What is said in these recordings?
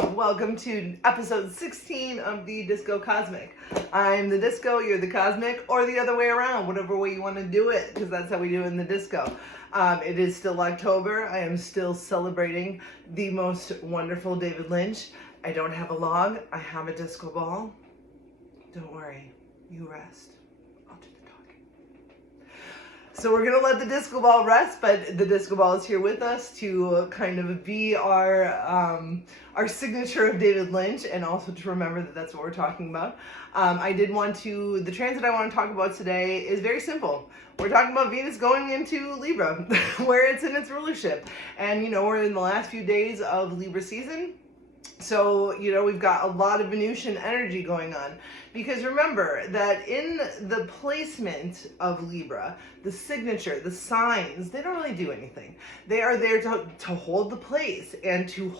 Hello, welcome to episode 16 of the Disco Cosmic. I'm the disco, you're the cosmic, or the other way around, whatever way you want to do it, because that's how we do it in the disco. It is still October. I am still celebrating the most wonderful David Lynch. I don't have a log, I have a disco ball. Don't worry, you rest. I'll do the talking. So we're gonna let the disco ball rest, but the disco ball is here with us to kind of be our signature of David Lynch, and also to remember that that's what we're talking about. The transit I want to talk about today is very simple. We're talking about Venus going into Libra, where it's in its rulership. And we're in the last few days of Libra season. So, we've got a lot of Venusian energy going on, because remember that in the placement of Libra, the signature, the signs, they don't really do anything. They are there to hold the place and to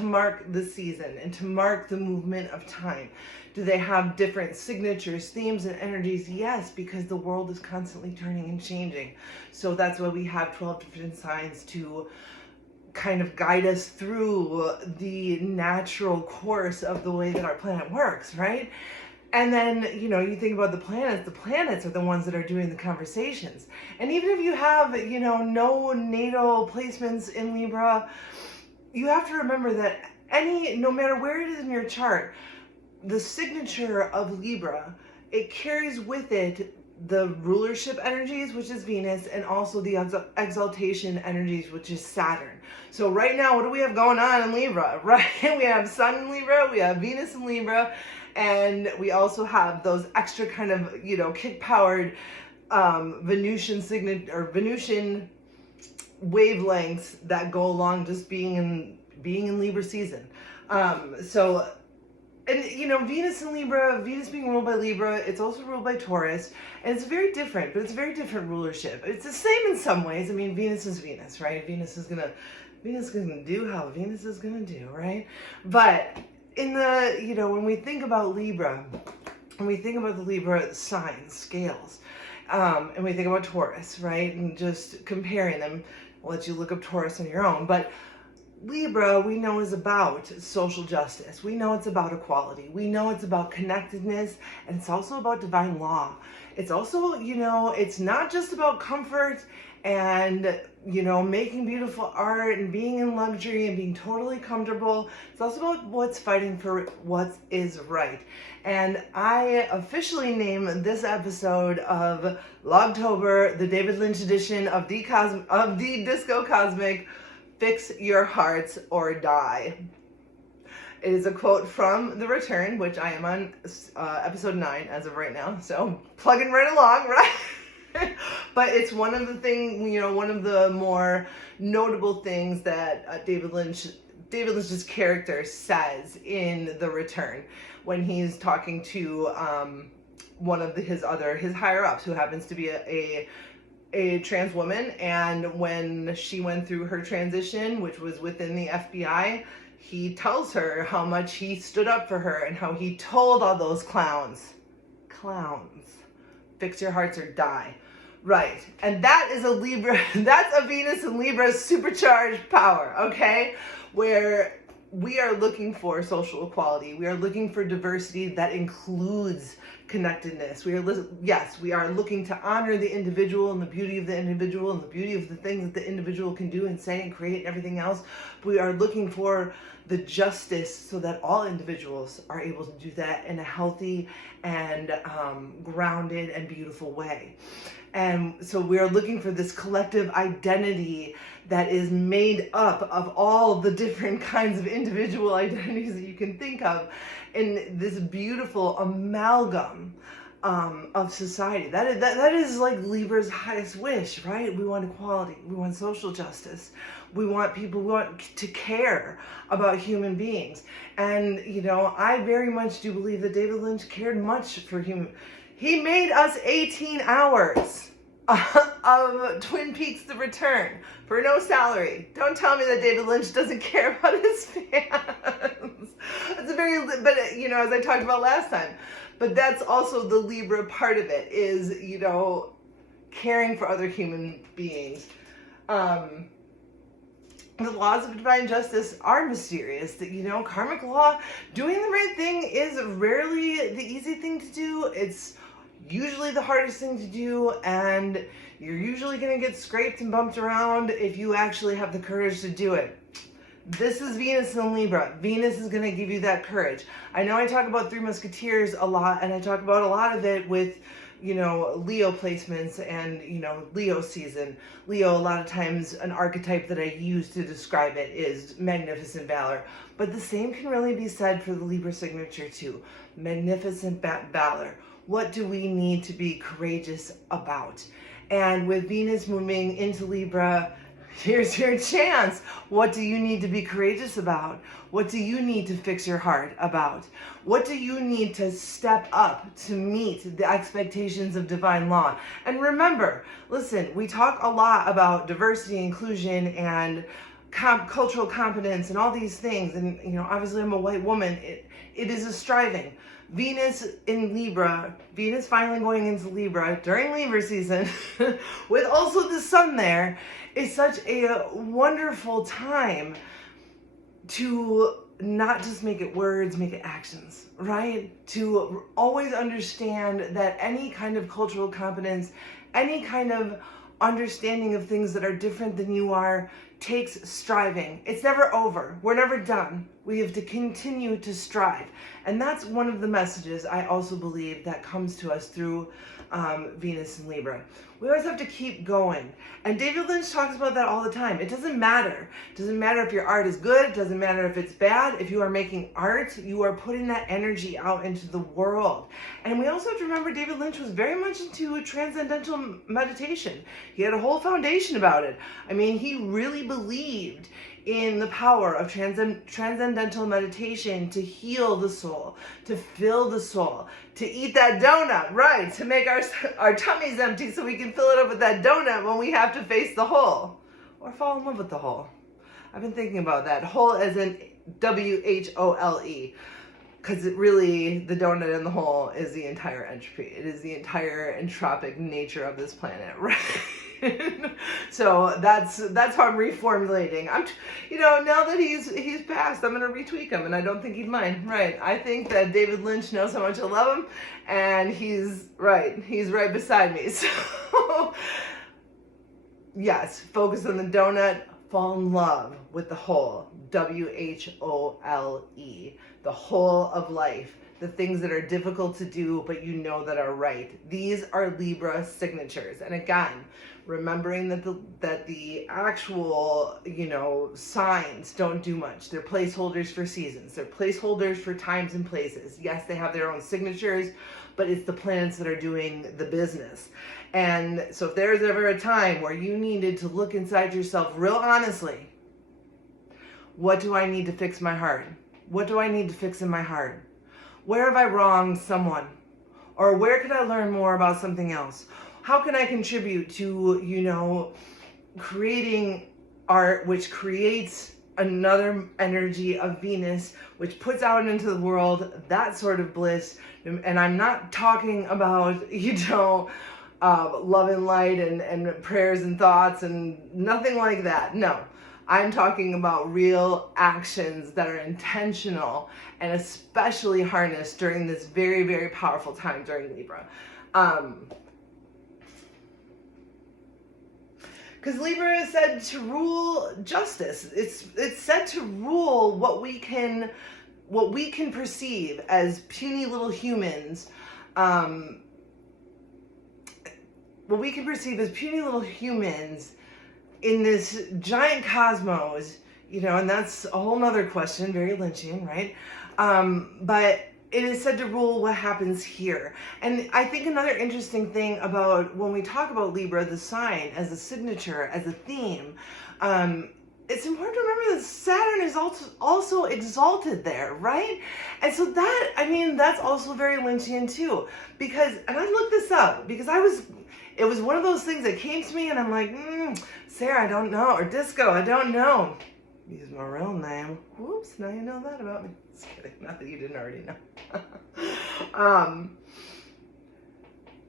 mark the season and to mark the movement of time. Do they have different signatures, themes, and energies? Yes, because the world is constantly turning and changing. So that's why we have 12 different signs to kind of guide us through the natural course of the way that our planet works, right? And then, you think about the planets are the ones that are doing the conversations. And even if you have, no natal placements in Libra, you have to remember that no matter where it is in your chart, the signature of Libra, it carries with it the rulership energies, which is Venus, and also the exaltation energies, which is Saturn. So right now, what do we have going on in Libra, right? We have Sun in Libra, we have Venus in Libra, and we also have those extra kind of, kick-powered Venusian wavelengths that go along just being in Libra season. Venus in Libra, Venus being ruled by Libra, it's also ruled by Taurus, and it's very different, but it's very different rulership. It's the same in some ways. I mean, Venus is Venus, right? Venus is gonna do how Venus is gonna do, right? But in when we think about Libra, when we think about the Libra signs, scales, and we think about Taurus, right? And just comparing them, I'll let you look up Taurus on your own, but Libra, we know, is about social justice. We know it's about equality. We know it's about connectedness, and it's also about divine law. It's also, it's not just about comfort and, making beautiful art and being in luxury and being totally comfortable. It's also about what's fighting for what is right. And I officially name this episode of Logtober, the David Lynch edition of the Disco Cosmic, Fix Your Hearts or Die. It is a quote from The Return, which I am on episode 9 as of right now, so plugging right along, right? But it's one of the more notable things that David Lynch's character says in The Return when he's talking to one of his higher ups, who happens to be a trans woman, and when she went through her transition, which was within the FBI, he tells her how much he stood up for her and how he told all those clowns, fix your hearts or die. Right. And that is a Libra, that's a Venus and Libra supercharged power, okay? Where we are looking for social equality. We are looking for diversity that includes connectedness. We are looking to honor the individual and the beauty of the individual and the beauty of the things that the individual can do and say and create and everything else. We are looking for the justice so that all individuals are able to do that in a healthy and grounded and beautiful way. And so we are looking for this collective identity that is made up of all the different kinds of individual identities that you can think of in this beautiful amalgam of society. That is like Libra's highest wish, right? We want equality. We want social justice. We want to care about human beings. And, I very much do believe that David Lynch cared much for human. He made us 18 hours of Twin Peaks: The Return for no salary. Don't tell me that David Lynch doesn't care about his fans. As I talked about last time, but that's also the Libra part of it, is, caring for other human beings. the laws of divine justice are mysterious. That, you know, karmic law, doing the right thing is rarely the easy thing to do. It's usually the hardest thing to do, and you're usually going to get scraped and bumped around if you actually have the courage to do it. This is Venus in Libra. Venus is going to give you that courage. I know I talk about Three Musketeers a lot, and I talk about a lot of it with, you know, Leo placements and, you know, Leo season. Leo, a lot of times, an archetype that I use to describe it is magnificent valor. But the same can really be said for the Libra signature too. Magnificent valor. What do we need to be courageous about? And with Venus moving into Libra, here's your chance. What do you need to be courageous about? What do you need to fix your heart about? What do you need to step up to meet the expectations of divine law? And remember, listen, we talk a lot about diversity, inclusion, and cultural competence and all these things. And, you know, obviously I'm a white woman. It is a striving. Venus in Libra, Venus finally going into Libra during Libra season, with also the sun there, is such a wonderful time to not just make it words, make it actions, right? To always understand that any kind of cultural competence, any kind of understanding of things that are different than you are, takes striving. It's never over. We're never done. We have to continue to strive. And that's one of the messages I also believe that comes to us through Venus and Libra. We always have to keep going. And David Lynch talks about that all the time. It doesn't matter. It doesn't matter if your art is good. It doesn't matter if it's bad. If you are making art, you are putting that energy out into the world. And we also have to remember David Lynch was very much into transcendental meditation. He had a whole foundation about it. I mean, he really believed in the power of transcendental meditation to heal the soul, to fill the soul, to eat that donut, right, to make our tummies empty so we can fill it up with that donut when we have to face the hole, or fall in love with the hole. I've been thinking about that. Hole as in W-H-O-L-E, because it really, the donut in the hole is the entire entropy. It is the entire entropic nature of this planet, right? So that's how I'm reformulating. You know, now that he's passed, I'm gonna retweak him, and I don't think he'd mind. Right? I think that David Lynch knows how much I love him, and he's right. He's right beside me. So yes, focus on the donut. Fall in love with the whole. W-H-O-L-E. The whole of life. The things that are difficult to do, but you know that are right. These are Libra signatures. And again, remembering that the actual, you know, signs don't do much. They're placeholders for seasons. They're placeholders for times and places. Yes, they have their own signatures, but it's the planets that are doing the business. And so if there's ever a time where you needed to look inside yourself real honestly, what do I need to fix my heart? What do I need to fix in my heart? Where have I wronged someone? Or where could I learn more about something else? How can I contribute to, you know, creating art which creates another energy of Venus, which puts out into the world that sort of bliss? And I'm not talking about, you know, love and light and prayers and thoughts and nothing like that. No. I'm talking about real actions that are intentional and especially harnessed during this very, very powerful time during Libra. Because Libra is said to rule justice. It's said to rule what we can perceive as puny little humans. What we can perceive as puny little humans in this giant cosmos, you know, and that's a whole nother question, very Lynchian, right? But it is said to rule what happens here. And I think another interesting thing about when we talk about Libra, the sign, as a signature, as a theme, it's important to remember that Saturn is also exalted there, right? And so that, I mean, that's also very Lynchian too. Because, and I looked this up, because it was one of those things that came to me and I'm like, Sarah, I don't know, or Disco, I don't know. Use my real name. Whoops, now you know that about me. Just kidding, not that you didn't already know.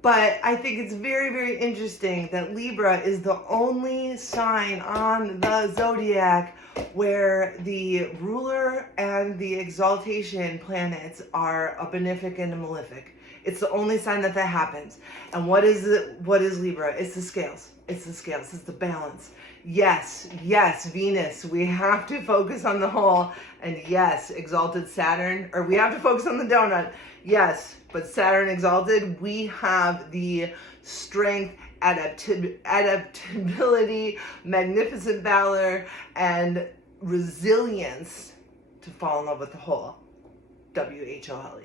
But I think it's very, very interesting that Libra is the only sign on the zodiac where the ruler and the exaltation planets are a benefic and a malefic. It's the only sign that happens. And what is Libra? It's the scales. It's the scales. It's the balance. Yes, Venus. We have to focus on the whole. And yes, exalted Saturn, or we have to focus on the donut. Yes, but Saturn exalted, we have the strength, adaptability, magnificent valor, and resilience to fall in love with the whole. WHOLE.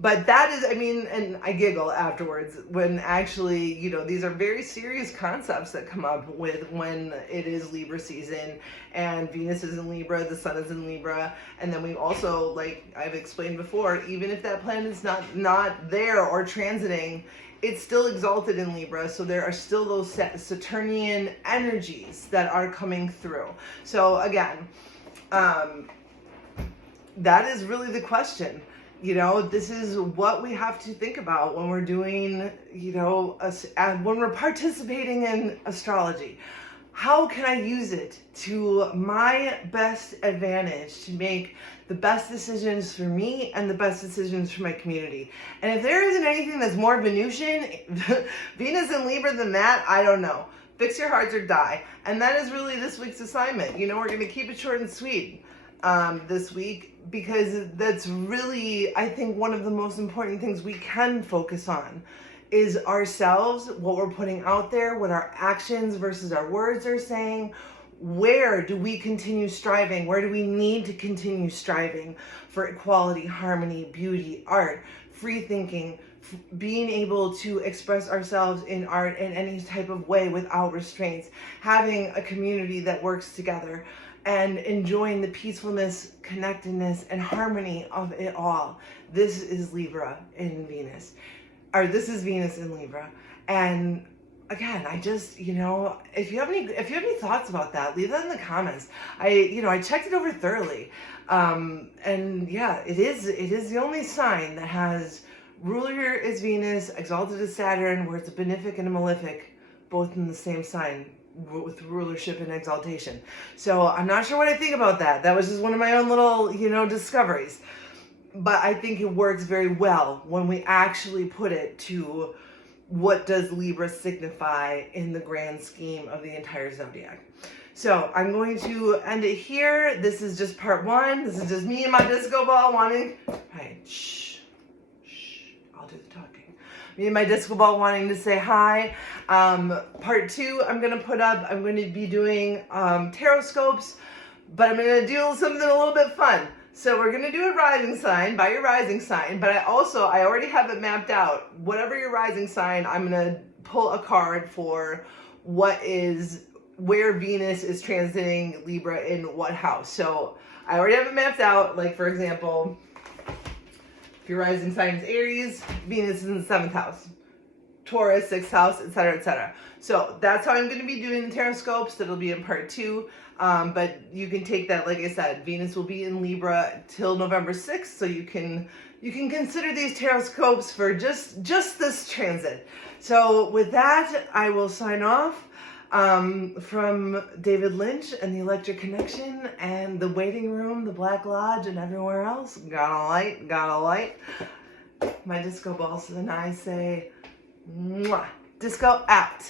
But that is, I mean, and I giggle afterwards when actually, you know, these are very serious concepts that come up with when it is Libra season and Venus is in Libra, the sun is in Libra. And then we also, like I've explained before, even if that planet is not there or transiting, it's still exalted in Libra. So there are still those Saturnian energies that are coming through. So again, that is really the question. You know, this is what we have to think about when we're doing, you know, when we're participating in astrology. How can I use it to my best advantage to make the best decisions for me and the best decisions for my community? And if there isn't anything that's more Venusian, Venus and Libra than that, I don't know. Fix your hearts or die. And that is really this week's assignment. You know, we're going to keep it short and sweet this week, because that's really, I think, one of the most important things we can focus on is ourselves, what we're putting out there, what our actions versus our words are saying. Where do we continue striving? Where do we need to continue striving for equality, harmony, beauty, art, free thinking, being able to express ourselves in art in any type of way without restraints, having a community that works together, and enjoying the peacefulness, connectedness, and harmony of it all. This is Libra in Venus, or this is Venus in Libra. And again, I just, you know, if you have any thoughts about that, leave that in the comments. I checked it over thoroughly, and yeah, it is the only sign that has ruler is Venus, exalted is Saturn, where it's a benefic and a malefic, both in the same sign, with rulership and exaltation. So I'm not sure what I think about that. That was just one of my own little, you know, discoveries. But I think it works very well when we actually put it to what does Libra signify in the grand scheme of the entire zodiac. So I'm going to end it here. This is just part one. This is just me and my disco ball wanting, hey, shh, I'll do the talking. Me and my disco ball wanting to say hi. Part two, I'm going to be doing tarot scopes, but I'm going to do something a little bit fun. So we're going to do a rising sign by your rising sign, but I already have it mapped out. Whatever your rising sign, I'm going to pull a card for where Venus is transiting Libra in what house. So I already have it mapped out. Like, for example, if your rising sign is Aries, Venus is in the 7th house. Taurus, 6th house, etc., etc. So that's how I'm going to be doing the tarot scopes. That'll be in part two. But you can take that, like I said, Venus will be in Libra till November 6th. So you can consider these tarot scopes for just this transit. So with that, I will sign off from David Lynch and the Electric Connection and the Waiting Room, the Black Lodge, and everywhere else. Got a light. My disco balls and I say, mwah, disco out.